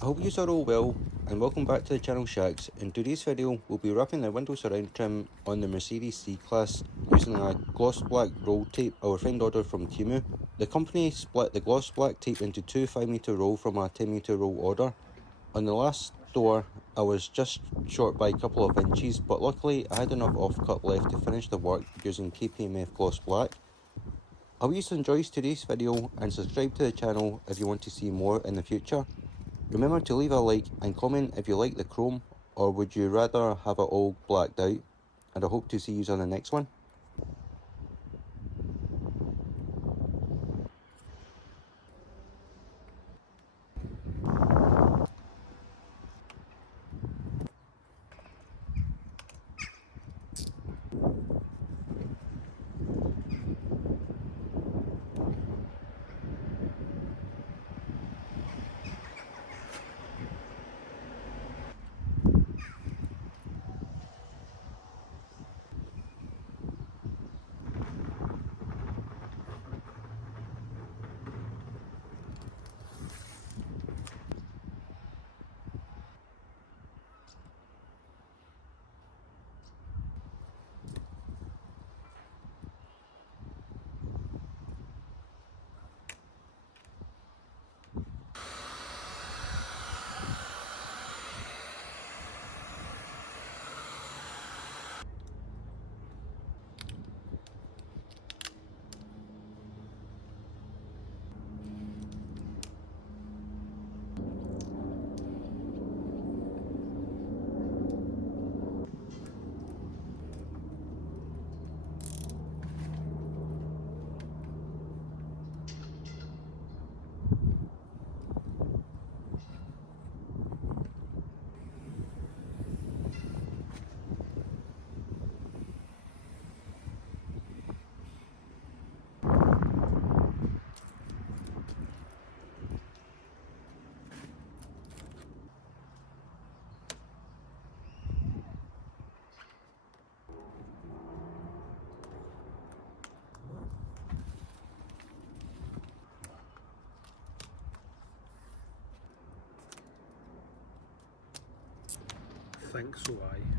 I hope you are all well, and welcome back to the channel Shacks. In today's video, we'll be wrapping the window surround trim on the Mercedes C-Class using a gloss black roll tape our friend ordered from Temu. The company split the gloss black tape into two 5-meter roll from a 10-meter roll order. On the last store, I was just short by a couple of inches, but luckily I had enough offcut left to finish the work using KPMF gloss black. I hope you enjoyed today's video and subscribe to the channel if you want to see more in the future. Remember to leave a like and comment if you like the chrome or would you rather have it all blacked out, and I hope to see you on the next one. Think so, aye.